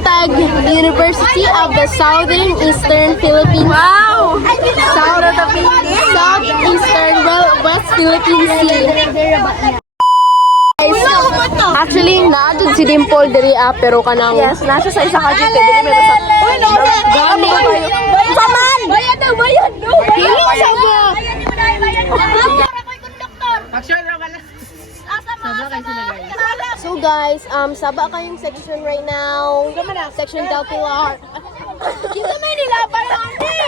Tag University of the Southern Eastern Philippines. Wow! Southeastern West Philippine Sea. Actually, naadod si Dimple diri pero kanang Yes, nasa sa isa ka dito. Dili meron sa... Uy, no! gani. Saman! Bayad daw, bayad! Dili sa ba? So guys, saba kayong section right now. Section calcular. Kita may nilaban lang eh!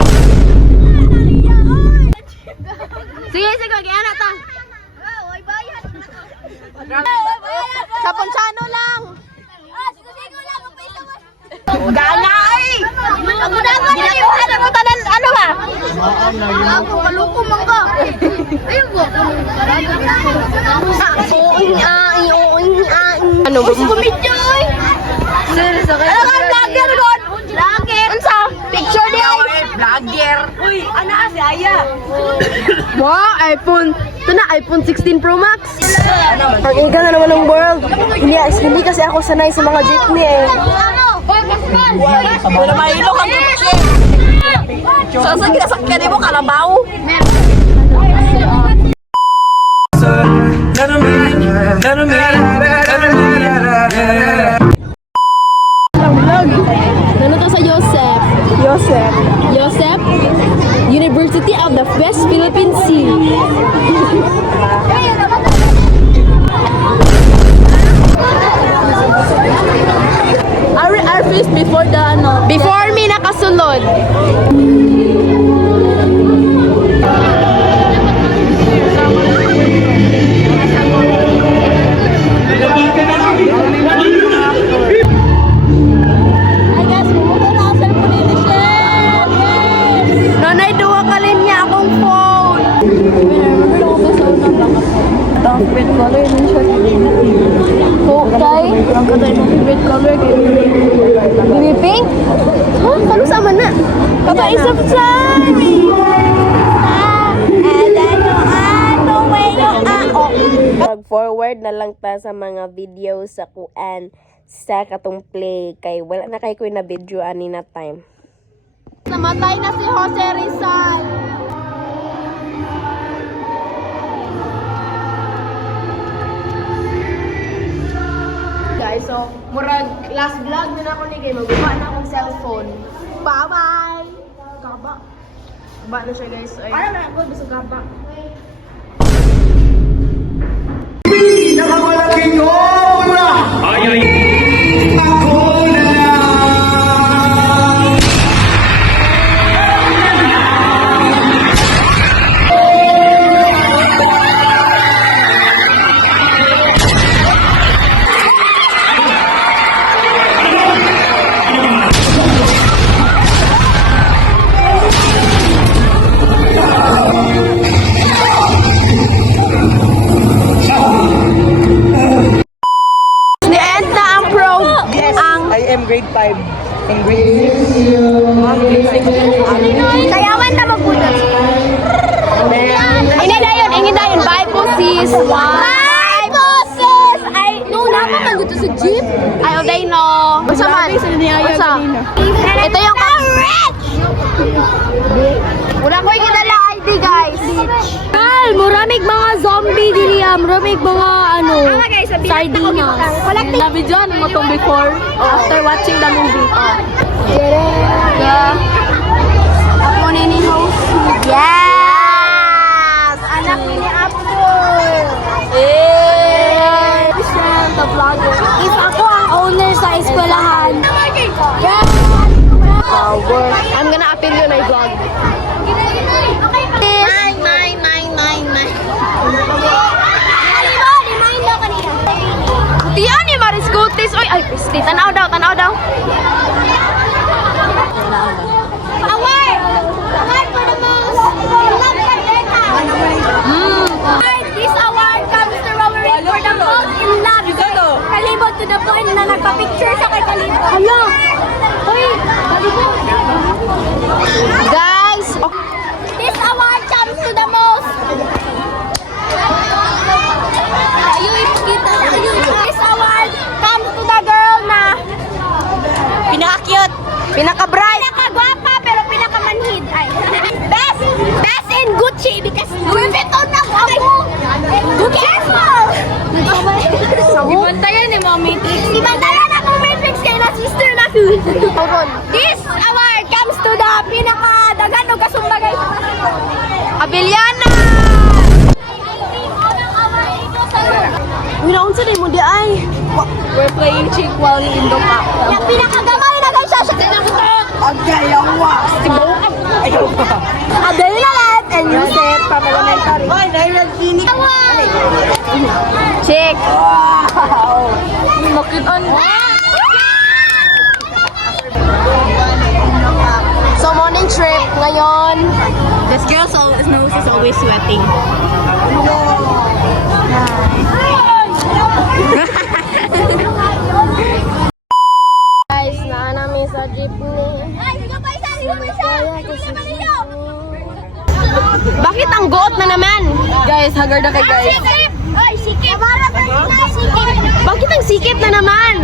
Sige, kaya na ta. Ay, bayad! Sa Ponciano lang. Gana eh! Ako na ako na yung ano mo tanan, ano ba? Ako, maluko man ka. Ayun ko. Ano ba? Kumidyo eh! Ano ka, vlogger ron? Vlogger! Ano sa? Picture niya eh! Vlogger! Uy, ano si Aya? Wow, iPhone. Ito na, iPhone 16 Pro Max. Ang iga na naman ng world. Hindi kasi ako sanay sa mga jeepney eh. Wala mahilo kang kutsi. Saan kinasakyan mo, kalabaw? Ano to sa Joseph? Joseph University of the West Philippine Sea. Our face before the ano. Before me nakasulod. Nanay, duha ka linya akong phone. Red color din siya. Okay. Katay mo red color kay Baby pink? Huh? Kano sama na? Katay isap sa Mag-forward na lang ta sa mga video sa kuan sa katong play kay wala na kay ko na video ani na time. Namatay na si Jose Rizal. Guys, so murag last vlog na ako ni kay magbuka na akong cellphone. Bye-bye. Gaba. Gaba na siya guys. Ay. Ano na ako gusto gaba. Nakamalaking obra! Ay! Ako na! Ni-end na ang pro. Ang I am grade 5 and grade 6. Kayawan na magpunod. ingin dayon. Bye po sis. Bye, bosses! Ay, no, naman maguto sa jeep. Ay, oday no. Basta man. Basta. Ito yung wala ko yung dala ID guys. Muramig mga zombie diriya, muramig mga ano, sardinas. Na-videoan mo itong before after watching the movie. Ako ni host. Yes! Anak ni Apple. The vlogger. If ako ang owner sa eskwelahan. I'm gonna appeal you na vlog. Tiyan ni Maris Gutis. Oy, ay, pisti. Tanaw daw. Award! Award for the most beloved Rebecca. This award comes to Rowery for the most in love. Kalibot to the point na nagpa-picture siya kay Kalibot. Hala! Uy! Kalibot! Guys, This award comes to the most. Ayun, kita na ayun. This award comes to the girl na soon. This award comes to the pinakadagan o kasumbagay. Abiliana! Minaunsa din mo di ay. We're playing chick while in the map. Yung pinakagamay na guys siya. Agayawa! Adelina Light and Yusef from elementary. Ay, nailag-sinig. Chick! Wow! Makitan. So morning trip ngayon. This girl's nose is always sweating. Guys, na namin sa jeepney. Bakit ang goot na naman? Guys, haggard na kay guys. Ay, sikip! Sikip! Bakit ang sikip na naman?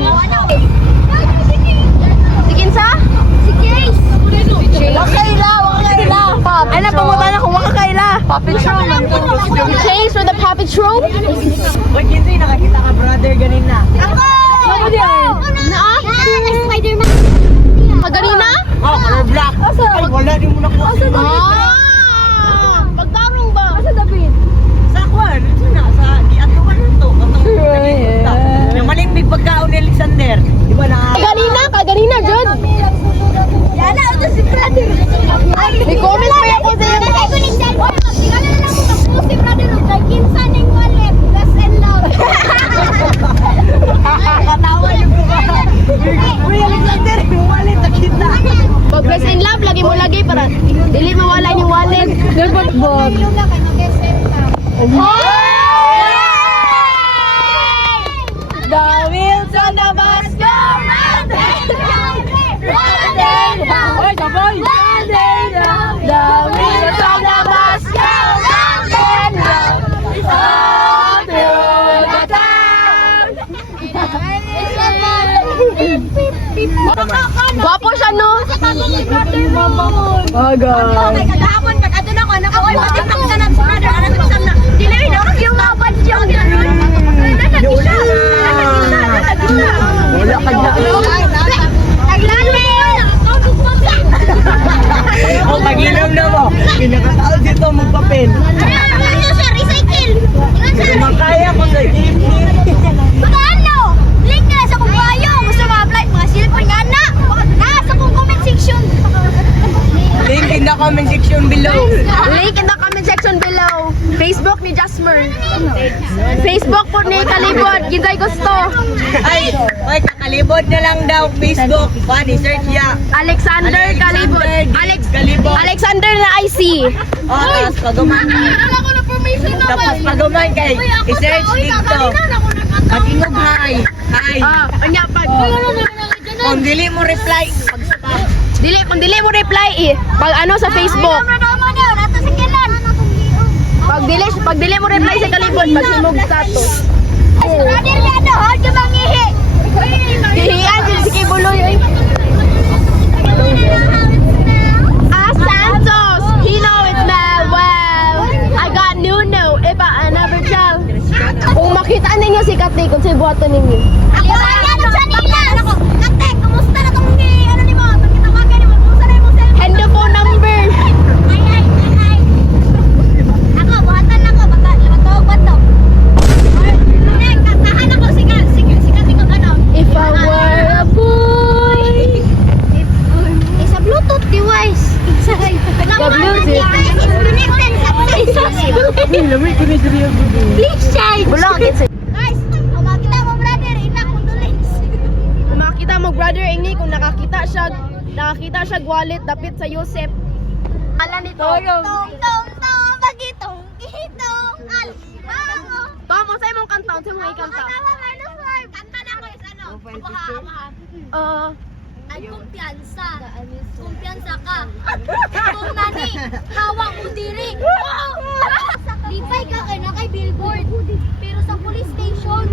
Sikin sa? Sikip! Wakaila! Pop. Ano, pangutan ako, wakaila. Puppet show. You change for the puppet show? Wag hindi, nakakita ka brother ganina. Ako! Naa? Spider-Man! Maganina? Oh, color black. Ay, wala din mo na ko. Pagtarong ba? Sa kwan, sa di ato ka nito. Yung maling pagkaon ni Alexander. Di ba na? Kaganina, Jud. Yana, ito si brother! May comment pa ako sa iyo. Ay, kuning cellphone! Tingnan na lang kung si brother nagkinsa ng wallet. Less and love. Katawa yung buka. Uy, Alexander, yung wallet nakita. Pag press in love, lagi mo lagi para dili mawala yung wallet. Nagbot-bot. The wheels on the bus go round and round, round and round, round and round. The wheels on the bus go round and round, all through the town. Gwapo siya, no? Aga. Kagahapon, kag-adun ako, anak ko, ay, matiktak ka na si brother, anak ko, na, dili, no? Yung mabad siya, nakakita. Wala ka dyan. Oh, pag-inom na mo. Pinakataon dito magpapin. Makaya ko sa jeepney. Link in the comment section below. Link in the comment section below. Facebook ni Jasmer. Facebook po ni Kalibot. Ginsay gusto. Ay, kakalibot na lang daw Facebook. Funny, search ya. Alexander Kalibot. Kalibot. Alexander na IC. Oh, tapos paguman. Tapos paguman kay i-search dito. Pag-ingog hi. Hi. Kanya pag. Kung dili mo reply, Kung dili mo reply pag ano sa Facebook. Pag dili mo reply sa Kalibot, magsimog status. Hihiyan din si Kibuloy. Santos, he know it well. I got Nuno, Iba, another child. Kung makita ninyo si Kati, kung sa'yo buhaton ninyo. Handphone number. If I were a boy. It's a Bluetooth device. The Bluetooth. Please charge. Bulak, it's Guys, kung makita mo brother, ina condolence. Kung makita mo brother Ingi, kung nakakita siya wallet dapit sa Yusef. Ala nito. Tong bagitong kitong alimango. Tama sa imong kanta, sa imong ikanta. Kanta na ko is ano? Amahan. Ay kumpiyansa. Kumpiyansa ka. Kung nani, hawak mo diri. Lipay ka kay na kay billboard. Pero sa police station.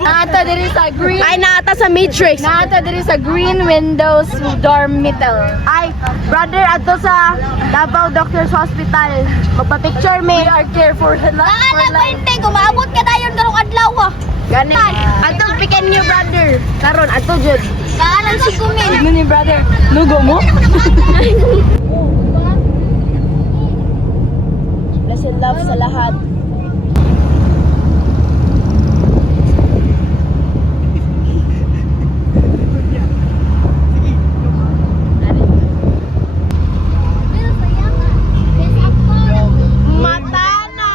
Naata diri sa green. Ay naata sa Matrix. Naata diri sa Green Windows dorm middle. Ay, brother ato sa Davao Doctors Hospital. Magpa-picture me. We are care for the life. Nangana ko hindi, kumaabot ka dayon karong adlaw. Gani. Atong kay new brother. Karon ato jud. Kaanan si Kumin. Ano ni brother? Lugo mo? Bless and love sa lahat. Matana!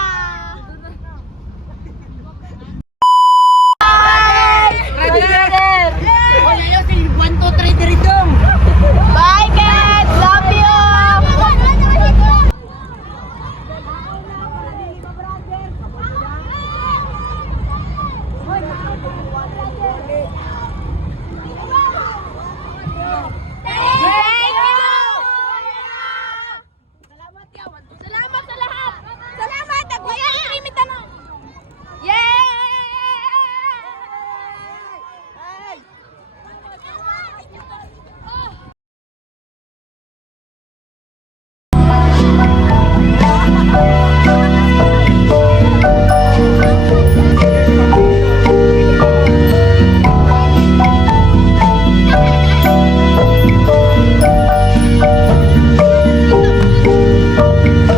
Brother! Bye, kids! Love you! Thank you! Salamat sa lahat! Salamat! Kuya, i-trimit na! Yay!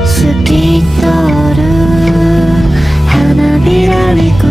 透き通る花びらにこ